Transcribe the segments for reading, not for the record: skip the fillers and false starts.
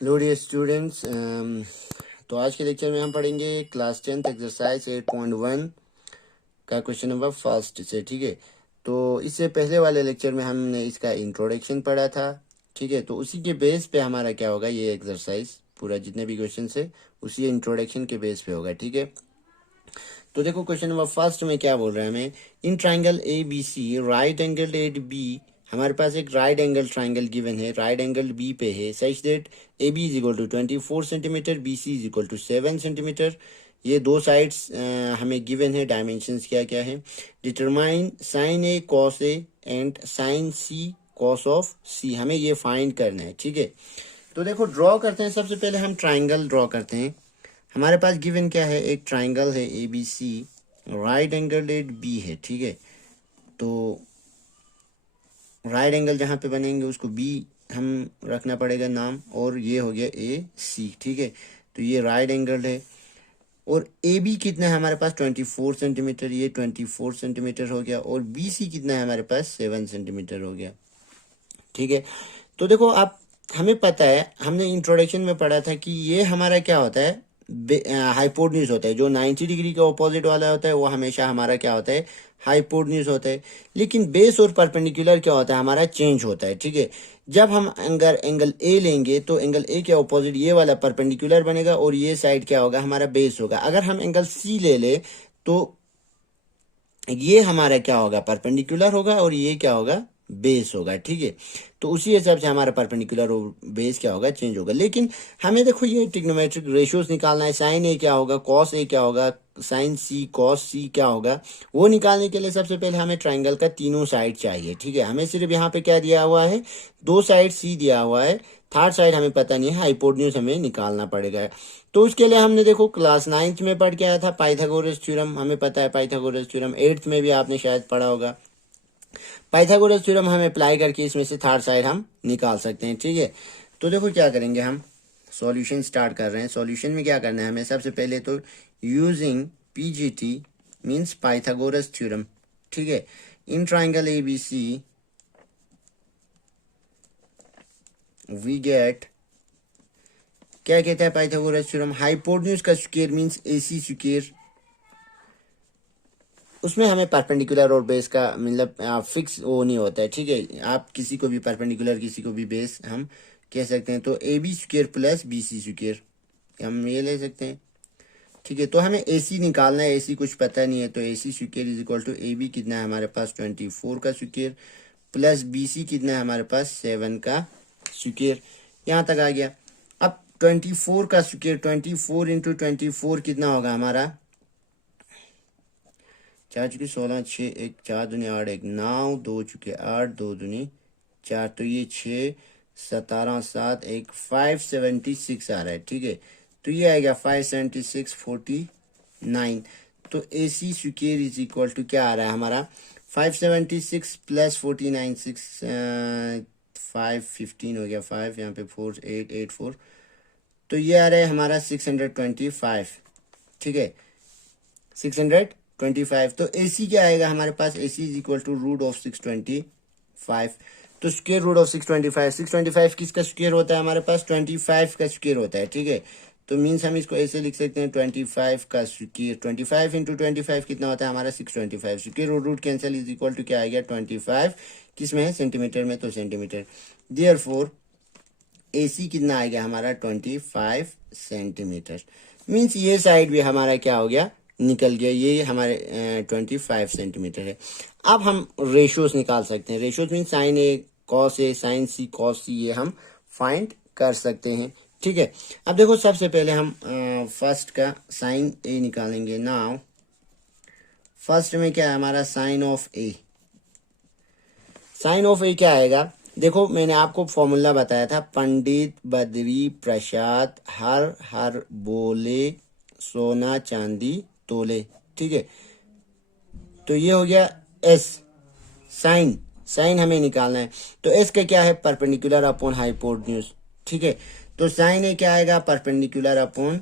Hello dear students, तो आज के लेक्चर में हम पढ़ेंगे क्लास 10th एक्सरसाइज 8.1 का क्वेश्चन नंबर फर्स्ट से। ठीक है, तो इससे पहले वाले लेक्चर में हमने इसका इंट्रोडक्शन पढ़ा था। ठीक है, तो उसी के बेस पे हमारा क्या होगा, ये एक्सरसाइज पूरा जितने भी क्वेश्चन है उसी इंट्रोडक्शन के बेस पे होगा। ठीक है, तो देखो क्वेश्चन नंबर फर्स्ट में क्या बोल रहे हैं हमें, in triangle A B C right angle at B. हमारे पास एक राइट एंगल ट्राइंगल गिवन है, राइट एंगल बी पे है, such that A B is equal to 24 centimetre, B C is equal to 7 centimetre. ये दो साइड्स हमें given है, डायमेंशंस क्या क्या है। Determine sine A cos A and sine C cos of C, हमें ये फाइंड करना है। ठीक है, तो देखो ड्रॉ करते हैं। सबसे पहले हम ट्राइंगल ड्रॉ करते हैं। हमारे पास गिवन क्या है, एक ट्राइंगल है A B C, right angle at B है। ठीक है, तो राइट एंगल जहाँ पे बनेंगे उसको बी हम रखना पड़ेगा नाम, और ये हो गया ए सी। ठीक है, तो ये राइट एंगल है, और ए बी कितना है हमारे पास 24 सेंटीमीटर, ये 24 सेंटीमीटर हो गया, और बी सी कितना है हमारे पास 7 सेंटीमीटर हो गया। ठीक है, तो देखो आप, हमें पता है, हमने इंट्रोडक्शन में पढ़ा था कि ये हमारा क्या होता है, हाइपोटन्यूज होता है। जो 90 डिग्री के ऑपोजिट वाला होता है वो हमेशा हमारा क्या होता है, हाइपोटन्यूज होता है। लेकिन बेस और परपेंडिकुलर क्या होता है, हमारा चेंज होता है। ठीक है, जब हम एंगल ए लेंगे तो एंगल ए के ऑपोजिट ये वाला परपेंडिकुलर बनेगा, और ये साइड क्या होगा, हमारा बेस होगा। अगर हम एंगल सी ले ले तो ये हमारा क्या होगा, परपेंडिकुलर होगा, और ये क्या होगा, बेस होगा। ठीक है, तो उसी हिसाब से हमारा परपेंडिकुलर और बेस क्या होगा, चेंज होगा। लेकिन हमें देखो ये ट्रिग्नोमेट्रिक रेशियोज निकालना है। साइन ए क्या होगा, कॉस ए क्या होगा, साइन सी कॉस सी क्या होगा, वो निकालने के लिए सबसे पहले हमें ट्राइंगल का तीनों साइड चाहिए। ठीक है, हमें सिर्फ यहाँ पे क्या दिया हुआ है, दो साइड सी दिया हुआ है, थर्ड साइड हमें पता नहीं है, हाइपोटेन्यूज हमें निकालना पड़ेगा। तो उसके लिए हमने देखो क्लास 9th में पढ़ के आया था पाइथागोरस थ्योरम, हमें पता है पाइथागोरस थ्योरम। 8th में भी आपने शायद पढ़ा होगा। पाइथागोरस थ्योरम हम अप्लाई करके इसमें से थर्ड साइड हम निकाल सकते हैं। ठीक है, तो देखो क्या करेंगे, हम सॉल्यूशन स्टार्ट कर रहे हैं। सॉल्यूशन में क्या करना है हमें, सबसे पहले तो using PGT means Pythagoras theorem. ठीक है, in triangle ABC we get, क्या कहता है पाइथागोरस थ्योरम, हाइपोटेन्यूज का स्क्वायर मींस एसी स्क्वायर। उसमें हमें परपेंडिकुलर और बेस का मतलब फिक्स वो नहीं होता है। ठीक है, आप किसी को भी परपेंडिकुलर किसी को भी बेस हम कह सकते हैं। तो A B square plus B C square हम ये ले सकते हैं। ठीक है, तो हमें ए सी निकालना है, ए सी कुछ पता नहीं है, तो A C square is equal to A B कितना है हमारे पास 24 का स्क्वेयर, प्लस बी सी कितना है हमारे पास 7 का स्क्वेयर। यहाँ तक आ गया। अब 24 का स्क्वेयर, 24 इंटू 24 कितना होगा हमारा, 4 चुके 16, 6 एक 4 दूनी 8 एक 9, 2 चुके 8, 2 दूनी 4, तो ये 6 17 7 एक 576 आ रहा है। ठीक है, तो ये आएगा 576 49। तो A C square is equal to क्या आ रहा है हमारा, 576 प्लस 49 6 5 15 हो गया, 5 यहाँ पे 4 8 8 4, तो ये आ रहा है हमारा 625। ठीक है, 625। तो ए सी क्या आएगा हमारे पास, A C is equal to root of 625। तो स्क्वायर रूट ऑफ 625, 625 किसका स्क्वायर होता है हमारे पास, 25 का स्क्वायर होता है। ठीक है, तो मीन्स हम इसको ऐसे लिख सकते हैं 25 का स्क्वायर, 25 इंटू 25 कितना होता है हमारा 625। स्क्वायर और root cancel is equal to क्या आएगा 25, किस में है, सेंटीमीटर में, तो सेंटीमीटर। देयरफॉर ए सी कितना आएगा हमारा 25 सेंटीमीटर। मीन्स ये साइड भी हमारा क्या हो गया, निकल गया, ये हमारे 25 सेंटीमीटर है। अब हम रेशियोज निकाल सकते हैं। Ratios mean sine A cos A, sign C cos सी, ये हम फाइंड कर सकते हैं। ठीक है, अब देखो सबसे पहले हम फर्स्ट का साइन ए निकालेंगे। नाउ फर्स्ट में क्या है हमारा, sine of A. Sine of A क्या आएगा, देखो मैंने आपको फॉर्मूला बताया था, पंडित बद्री प्रसाद हर हर बोले सोना चांदी तोले। ठीक है, तो ये हो गया एस, साइन, साइन हमें निकालना है। तो एस का क्या है, परपेंडिकुलर अपॉन हाइपोटेन्यूज। ठीक है, तो साइन ए क्या आएगा, परपेंडिकुलर अपॉन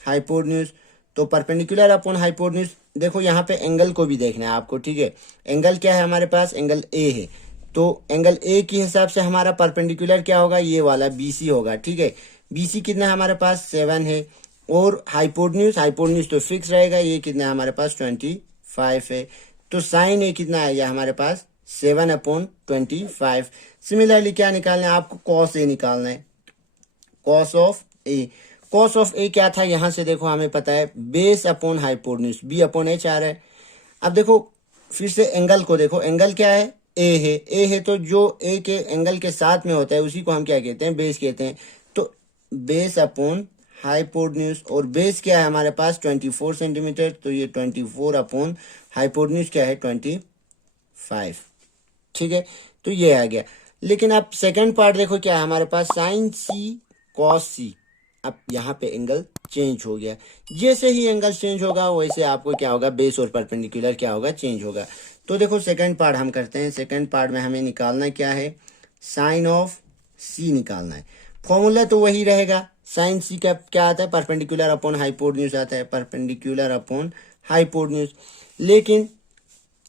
हाइपोटेन्यूज। तो परपेंडिकुलर अपॉन हाइपोटेन्यूज, देखो यहाँ पे एंगल को भी देखना है आपको। ठीक है, एंगल क्या है हमारे पास, एंगल ए है, तो एंगल ए के हिसाब से हमारा परपेंडिकुलर क्या होगा, ये वाला बी सी होगा। ठीक है, BC कितना है हमारे पास 7 है, और हाइपोटेन्यूज तो फिक्स रहेगा, ये कितना है हमारे पास 25 है। तो साइन ए कितना है यह हमारे पास 7/25। सिमिलरली क्या निकालना है आपको, कॉस ए निकालना है, cos of A. Cos of A क्या था, यहां से देखो हमें पता है बेस अपॉन हाइपोटेन्यूज B/H आ रहा है। अब देखो फिर से एंगल को देखो, एंगल क्या है, ए है तो जो ए के एंगल के साथ में होता है उसी को हम क्या कहते हैं, बेस कहते हैं। तो बेस अपॉन हाइपोटेन्यूज, और बेस क्या है हमारे पास 24 सेंटीमीटर, तो ये 24 अपॉन हाइपोटेन्यूज क्या है 25। ठीक है, तो ये आ गया। लेकिन अब सेकंड पार्ट देखो क्या है हमारे पास, साइन सी कॉस सी। अब यहाँ पे एंगल चेंज हो गया, जैसे ही एंगल चेंज होगा वैसे आपको क्या होगा, बेस और परपेंडिकुलर क्या होगा, चेंज होगा। तो देखो सेकंड पार्ट हम करते हैं। सेकंड पार्ट में हमें निकालना क्या है, साइन ऑफ सी निकालना है। फॉर्मूला तो वही रहेगा, साइन सी का क्या आता है, परपेंडिकुलर अपॉन हाइपोटेन्यूज आता है, परपेंडिकुलर अपॉन हाइपोटेन्यूज। लेकिन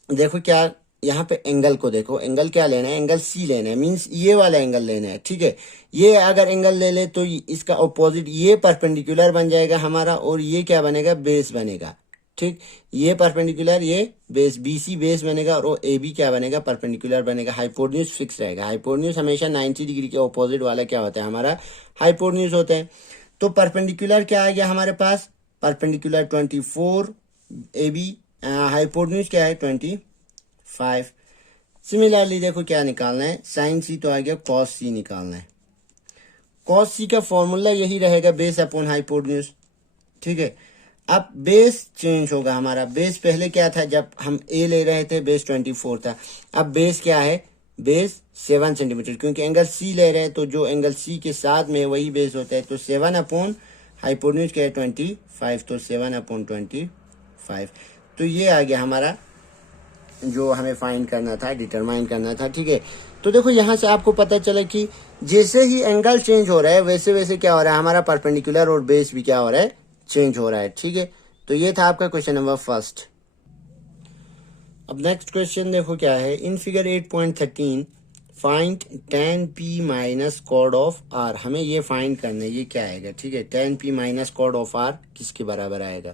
देखो क्या, यहाँ पे एंगल को देखो, एंगल क्या लेना है, एंगल सी लेना है, मींस ये वाला एंगल लेना है। ठीक है, ये अगर एंगल ले ले तो इसका ऑपोजिट ये परपेंडिकुलर बन जाएगा हमारा, और ये क्या बनेगा, बेस बनेगा। ठीक, ये परपेंडिकुलर, ये बेस, BC बेस बनेगा, और AB क्या बनेगा, परपेंडिकुलर बनेगा। हाइपोटेन्यूज फिक्स रहेगा, हाइपोटेन्यूज हमेशा 90 डिग्री के ऑपोजिट वाला क्या होता है हमारा, हाइपोटेन्यूज होता है। तो परपेंडिकुलर क्या आ गया हमारे पास, परपेंडिकुलर 24, AB हाइपोटेन्यूज क्या है 25। सिमिलरली देखो क्या निकालना है, साइन सी तो आ गया, कॉस सी निकालना है। कॉस सी का फॉर्मूला यही रहेगा, बेस अपॉन हाइपोटेन्यूज। ठीक है, अब बेस चेंज होगा हमारा, बेस पहले क्या था, जब हम ए ले रहे थे बेस 24 था, अब बेस क्या है, बेस 7 सेंटीमीटर, क्योंकि एंगल सी ले रहे हैं तो जो एंगल सी के साथ में वही बेस होता है। तो 7 अपॉन हाइपोटेन्यूज क्या है 25, तो 7/25। तो ये आ गया हमारा जो हमें फाइंड करना था, डिटरमाइन करना था। ठीक है, तो देखो यहाँ से आपको पता चला कि जैसे ही एंगल चेंज हो रहा है वैसे वैसे क्या हो रहा है हमारा, परपेंडिकुलर और बेस भी क्या हो रहा है, चेंज हो रहा है। ठीक है, तो ये था आपका क्वेश्चन नंबर फर्स्ट। अब नेक्स्ट क्वेश्चन देखो क्या है, in figure 8.13 find tan p minus cot of r। हमें ये फाइंड करना है, ये क्या आएगा। ठीक है, tan p minus cot of r किसके बराबर आएगा।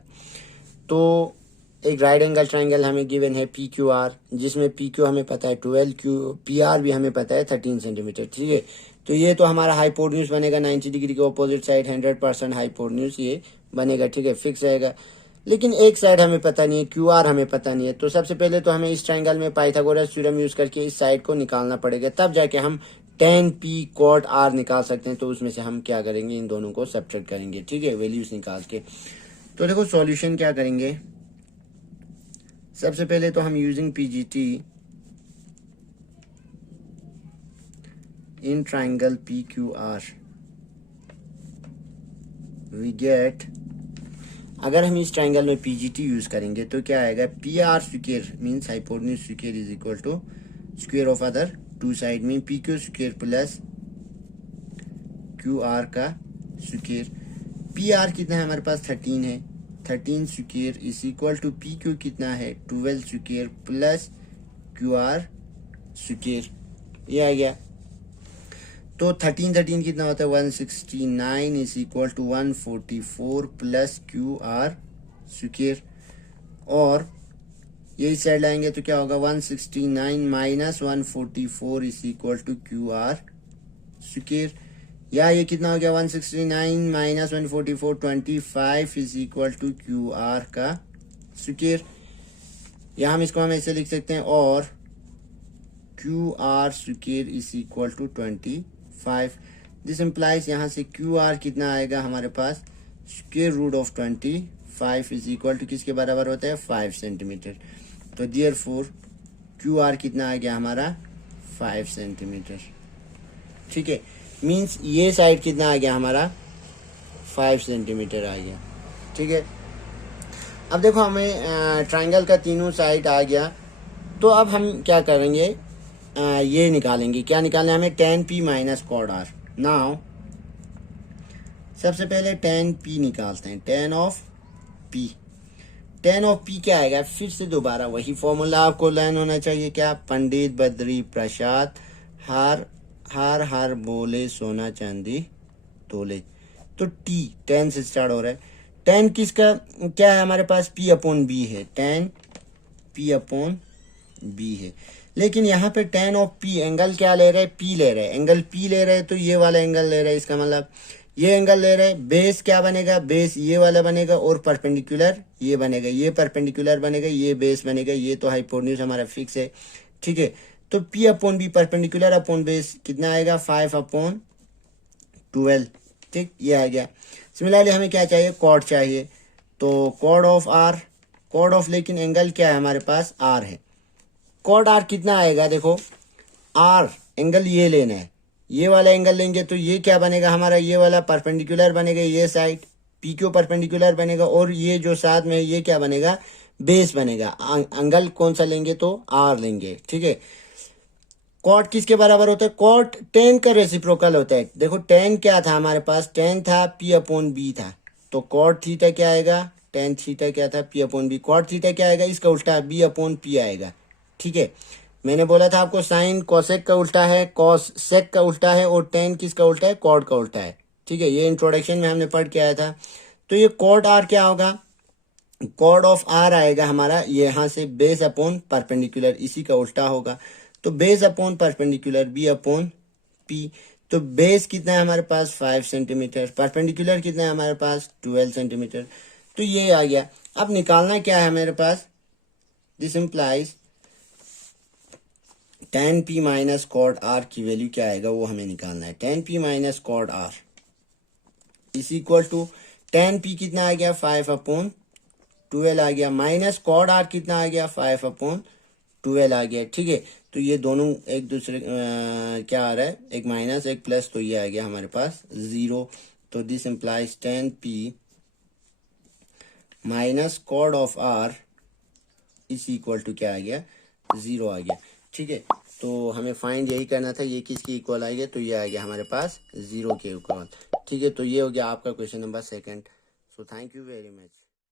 तो एक राइट एंगल ट्राइंगल हमें गिवन है PQR, जिसमें PQ हमें पता है 12, PR भी हमें पता है 13 सेंटीमीटर। ठीक है, तो ये तो हमारा हाइपोटेन्यूज बनेगा 90 डिग्री के ऑपोजिट साइड, 100% हाइपोटेन्यूज ये बनेगा। ठीक है, फिक्स रहेगा। लेकिन एक साइड हमें पता नहीं है, QR हमें पता नहीं है। तो सबसे पहले तो हमें इस ट्राइंगल में पाइथागोरस थ्योरम यूज करके इस साइड को निकालना पड़ेगा, तब जाके हम tan p cot r निकाल सकते हैं। तो उसमें से हम क्या करेंगे, इन दोनों को सब्ट्रैक्ट करेंगे। ठीक है, वैल्यूज निकाल के। तो देखो सॉल्यूशन क्या करेंगे, सबसे पहले तो हम using PGT in triangle PQR we get, अगर हम इस ट्राइंगल में PGT यूज करेंगे तो क्या आएगा, PR square means hypotenuse square is equal to square of other two side mean PQ square plus QR का स्क्वायर। PR कितना है हमारे पास 13 है, 13 square is equal to PQ कितना है 12 स्क्वायर प्लस QR स्क्वायर। ये आ गया। तो 13 कितना होता है 169 is equal to 144 plus QR square. और यही साइड लाएंगे तो क्या होगा 169 minus 144 is equal to QR square. या ये कितना हो गया 169 minus 144 25 is equal to QR का स्क्वायर। या हम इसको ऐसे लिख सकते हैं, और QR square is equal to 25। This implies यहाँ से QR कितना आएगा हमारे पास, square root of 25 is equal to किसके बराबर होता है 5 सेंटीमीटर। तो देयरफॉर QR कितना आ गया हमारा 5 सेंटीमीटर। ठीक है, मीन्स ये साइड कितना आ गया हमारा 5 सेंटीमीटर आ गया। ठीक है, अब देखो हमें ट्राइंगल का तीनों साइड आ गया। तो अब हम क्या करेंगे, ये निकालेंगे, क्या निकालना है हमें, tan p minus cot r। Now सबसे पहले tan p निकालते हैं, tan ऑफ p क्या आएगा, फिर से दोबारा वही फॉर्मूला आपको लर्न होना चाहिए, क्या, पंडित बद्री प्रसाद हर हर हर बोले सोना चांदी तोले। तो टी टेन से स्टार्ट हो रहा है। टेन किसका क्या है हमारे पास, पी अपॉन बी है, टेन पी अपॉन बी है। लेकिन यहाँ पे टेन ऑफ पी एंगल क्या ले रहे हैं, पी ले रहे हैं, एंगल पी ले रहे हैं, तो ये वाला एंगल ले रहे हैं, इसका मतलब ये एंगल ले रहे हैं। बेस क्या बनेगा, बेस ये वाला बनेगा और परपेंडिकुलर ये बनेगा, ये परपेंडिकुलर बनेगा, ये बेस बनेगा, ये तो हाइपोटेन्यूज हमारा फिक्स है, ठीक है। तो P upon B perpendicular upon base कितना आएगा, 5 अपॉन 12, ठीक, ये आ गया। सिमिलरली हमें क्या चाहिए, कॉड चाहिए, तो cot of R, cot of लेकिन एंगल क्या है हमारे पास, आर है। कॉड आर कितना आएगा, देखो आर एंगल ये लेना है, ये वाला एंगल लेंगे तो ये क्या बनेगा हमारा, ये वाला परपेंडिकुलर बनेगा, ये साइड पी क्यू परपेंडिकुलर बनेगा, और ये जो साथ में ये क्या बनेगा, बेस बनेगा। एंगल कौन सा लेंगे, तो आर लेंगे, ठीक है। कॉट किसके बराबर होता है, कॉट टेन का रेसिप्रोकल होता है। देखो टेन क्या था हमारे पास, टेन था पी अपॉन बी था, तो कॉट थीटा क्या आएगा, टेन थीटा क्या था, P upon B. Cot theta क्या आएगा, इसका उल्टा बी अपॉन पी आएगा, ठीक है। मैंने बोला था आपको साइन कोसेक का उल्टा है, कॉस सेक का उल्टा है, और टेन किसका उल्टा है, कॉड का उल्टा है, ठीक है। ये इंट्रोडक्शन में हमने पढ़ के आया था। तो ये कॉड आर क्या होगा, कॉड ऑफ आर आएगा हमारा यहाँ से बेस अपॉन परपेंडिकुलर, इसी का उल्टा होगा। तो base upon perpendicular B upon P. तो बेस कितना है हमारे पास 5 सेंटीमीटर, परपेंडिकुलर कितना है हमारे पास 12 सेंटीमीटर। तो ये आ गया। अब निकालना क्या है हमारे पास, this implies tan P minus cot R की वैल्यू क्या आएगा वो हमें निकालना है। Tan P minus cot R is equal to tan P कितना आ गया 5 अपॉन 12 आ गया, माइनस कॉड आर कितना आ गया 5 अपॉन 12 आ गया, ठीक है। तो ये दोनों एक दूसरे क्या आ रहा है, एक माइनस एक प्लस, तो ये आ गया हमारे पास 0। तो this implies tan P minus cot of R is equal to क्या आ गया, 0 आ गया, ठीक है। तो हमें फाइंड यही करना था, ये किसकी इक्वल आ गया, तो ये आ गया हमारे पास 0 के इक्वल, ठीक है। तो ये हो गया आपका question number 2। So thank you very much.